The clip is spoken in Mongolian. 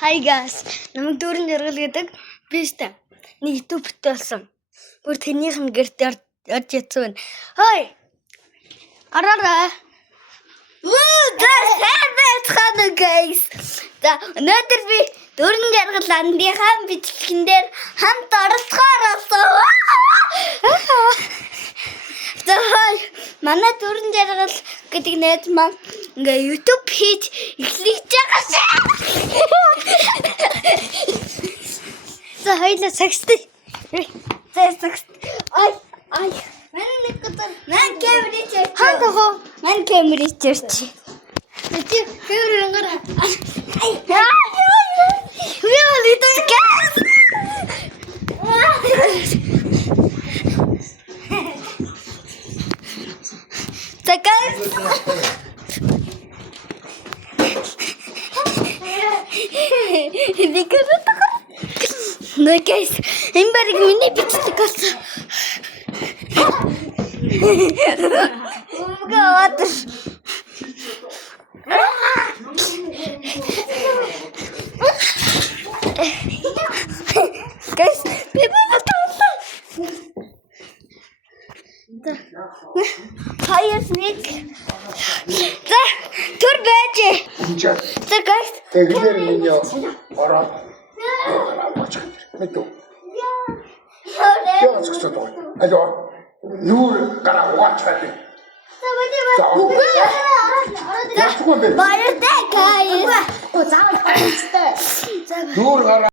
Hi guys. Намайг дөрөв жаргал гэдэг биштэй. Нэг YouTube бүтээсэн. Бүр тэрнийх нь гэрт орж ятсан байна. Хой. Араарай. Guys. За өнөөдөр би дөрөв жаргал андынхаа бичлэгэн дээр хамт оролцохоор болсон. За манай дөрөв жаргал гэдэг найз маань ингээ YouTube хийж эхлэж байгаа шээ. За хоёлаа сагсдаг. Сагсдаг. Ай. Ман камерич. Хантаго. Ман камерич чи. Чи камер ngara. Ай. Really the gas. The guys. No guys, энэ барыг миний бичлэг болсон. God. Guys, people are Hayır Nick. Dur bence. Guys. Teglerim ya. Ara. Metto. Ya çıksa da. Hadi o. Nur kara watch hadi. Bayırda guys. Nur kara